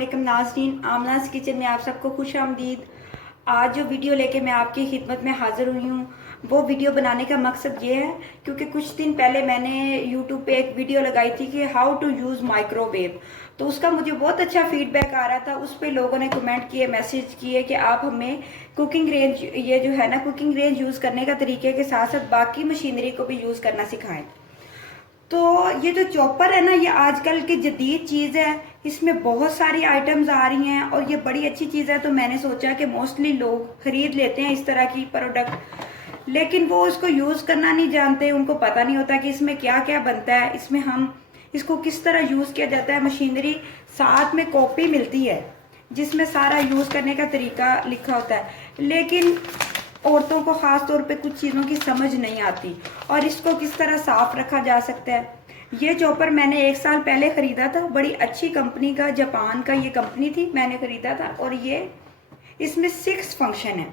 वालेकुम नाज़रीन, आमनाज़ किचन में आप सबको खुश आमदीद। आज जो वीडियो लेके मैं आपकी खिदमत में हाज़िर हुई हूँ, वो वीडियो बनाने का मकसद ये है क्योंकि कुछ दिन पहले मैंने यूट्यूब पे एक वीडियो लगाई थी कि हाउ टू यूज़ माइक्रोवेव। तो उसका मुझे बहुत अच्छा फीडबैक आ रहा था। उस पर लोगों ने कमेंट किए, मैसेज किए कि आप हमें कुकिंग रेंज, ये जो है ना, कुकिंग रेंज यूज़ करने का तरीके के साथ साथ बाकी मशीनरी को भी यूज़ करना सिखाएं। तो ये जो चॉपर है ना, ये आजकल की जदीद चीज़ है। इसमें बहुत सारी आइटम्स आ रही हैं और ये बड़ी अच्छी चीज़ है। तो मैंने सोचा कि मोस्टली लोग खरीद लेते हैं इस तरह की प्रोडक्ट, लेकिन वो इसको यूज़ करना नहीं जानते। उनको पता नहीं होता कि इसमें क्या क्या बनता है, इसमें हम इसको किस तरह यूज़ किया जाता है। मशीनरी साथ में कॉपी मिलती है जिसमें सारा यूज़ करने का तरीका लिखा होता है, लेकिन औरतों को ख़ास तौर पे कुछ चीज़ों की समझ नहीं आती और इसको किस तरह साफ रखा जा सकता है। ये चॉपर मैंने 1 साल पहले ख़रीदा था, बड़ी अच्छी कंपनी का, जापान का ये कंपनी थी, मैंने ख़रीदा था। और ये इसमें 6 फंक्शन है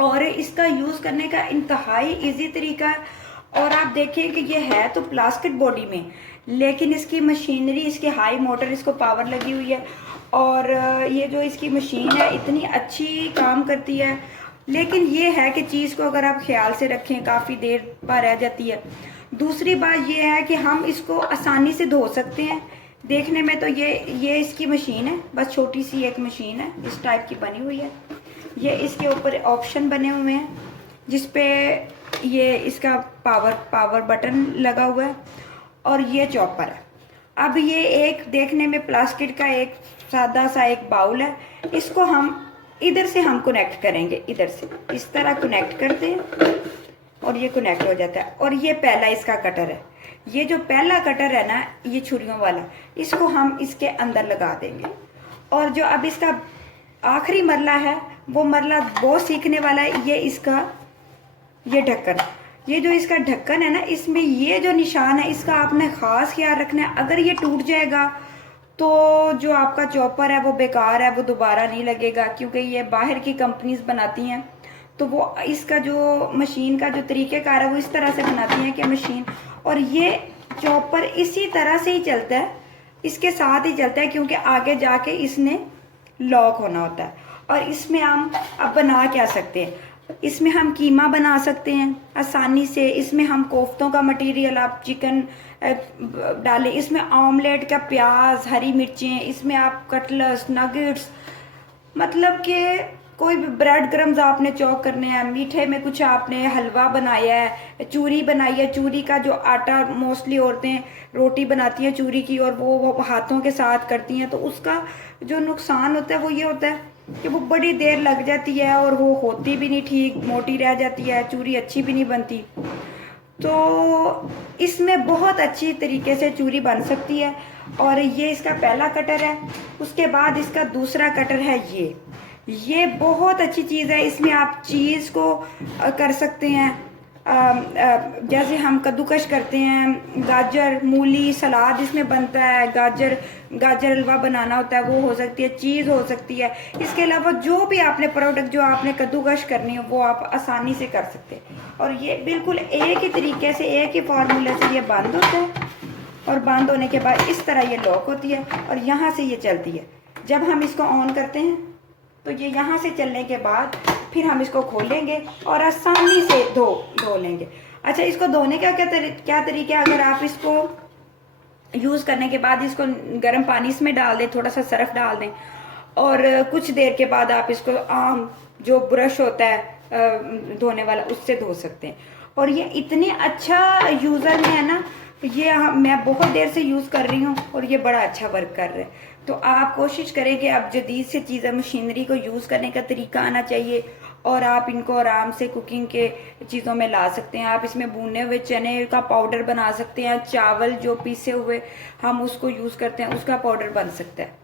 और इसका यूज़ करने का इंतहाई इजी तरीका है। और आप देखें कि ये है तो प्लास्टिक बॉडी में, लेकिन इसकी मशीनरी, इसके हाई मोटर, इसको पावर लगी हुई है। और ये जो इसकी मशीन है इतनी अच्छी काम करती है, लेकिन ये है कि चीज़ को अगर आप ख्याल से रखें काफ़ी देर पर रह जाती है। दूसरी बात ये है कि हम इसको आसानी से धो सकते हैं। देखने में तो ये इसकी मशीन है, बस छोटी सी एक मशीन है, इस टाइप की बनी हुई है। ये इसके ऊपर ऑप्शन बने हुए हैं जिस पे ये इसका पावर बटन लगा हुआ है और ये चॉपर है। अब ये एक देखने में प्लास्टिक का एक सादा सा एक बाउल है, इसको हम इधर से हम कनेक्ट करेंगे, इधर से इस तरह कनेक्ट करते हैं और ये कनेक्ट हो जाता है। और ये पहला इसका कटर है। ये जो पहला कटर है ना, ये छुरियों वाला, इसको हम इसके अंदर लगा देंगे। और जो अब इसका आखिरी मरला है, वो मरला बहुत सीखने वाला है। ये इसका ये ढक्कन, ये जो इसका ढक्कन है ना, इसमें ये जो निशान है, इसका आपने ख़ास ख्याल रखना है। अगर ये टूट जाएगा तो जो आपका चॉपर है वो बेकार है, वो दोबारा नहीं लगेगा, क्योंकि ये बाहर की कंपनीज बनाती हैं। तो वो इसका जो मशीन का जो तरीक़ेकार है वो इस तरह से बनाती हैं कि मशीन, और ये चॉपर इसी तरह से ही चलता है, इसके साथ ही चलता है, क्योंकि आगे जाके इसने लॉक होना होता है। और इसमें हम अब बना क्या सकते हैं, इसमें हम कीमा बना सकते हैं आसानी से। इसमें हम कोफ्तों का मटेरियल, आप चिकन डालें, इसमें ऑमलेट का प्याज, हरी मिर्चें, इसमें आप कटलेट्स, नगेट्स, मतलब कि कोई भी ब्रेड क्रम्स आपने चॉप करने हैं, मीठे में कुछ आपने हलवा बनाया है, चूरी बनाई है, चूरी का जो आटा मोस्टली औरतें रोटी बनाती हैं चूरी की और वो हाथों के साथ करती हैं, तो उसका जो नुकसान होता है वो ये होता है कि वो बड़ी देर लग जाती है और वो होती भी नहीं ठीक, मोटी रह जाती है, चूरी अच्छी भी नहीं बनती। तो इसमें बहुत अच्छी तरीके से चूरी बन सकती है। और ये इसका पहला कटर है। उसके बाद इसका दूसरा कटर है ये बहुत अच्छी चीज़ है। इसमें आप चीज़ को कर सकते हैं, जैसे हम कद्दूकश करते हैं, गाजर, मूली, सलाद इसमें बनता है, गाजर हलवा बनाना होता है, वो हो सकती है, चीज़ हो सकती है। इसके अलावा जो भी आपने प्रोडक्ट जो आपने कद्दूकश करनी हो वो आप आसानी से कर सकते हैं। और ये बिल्कुल एक ही तरीके से, एक ही फार्मूले से ये बंद होता है और बंद होने के बाद इस तरह ये लॉक होती है और यहाँ से ये चलती है। जब हम इसको ऑन करते हैं तो ये यहाँ से चलने के बाद फिर हम इसको खोलेंगे और आसानी से धो लेंगे। अच्छा, इसको धोने का क्या तरीका है, अगर आप इसको यूज़ करने के बाद इसको गर्म पानी इसमें डाल दें, थोड़ा सा सर्फ डाल दें और कुछ देर के बाद आप इसको आम जो ब्रश होता है धोने वाला, उससे धो सकते हैं। और ये इतने अच्छा यूज़र में है ना, ये मैं बहुत देर से यूज़ कर रही हूँ और ये बड़ा अच्छा वर्क कर रहा है। तो आप कोशिश करें कि आप जदीद से चीज़ें, मशीनरी को यूज़ करने का तरीका आना चाहिए और आप इनको आराम से कुकिंग के चीज़ों में ला सकते हैं। आप इसमें भुने हुए चने का पाउडर बना सकते हैं, चावल जो पीसे हुए हम उसको यूज़ करते हैं उसका पाउडर बन सकता है।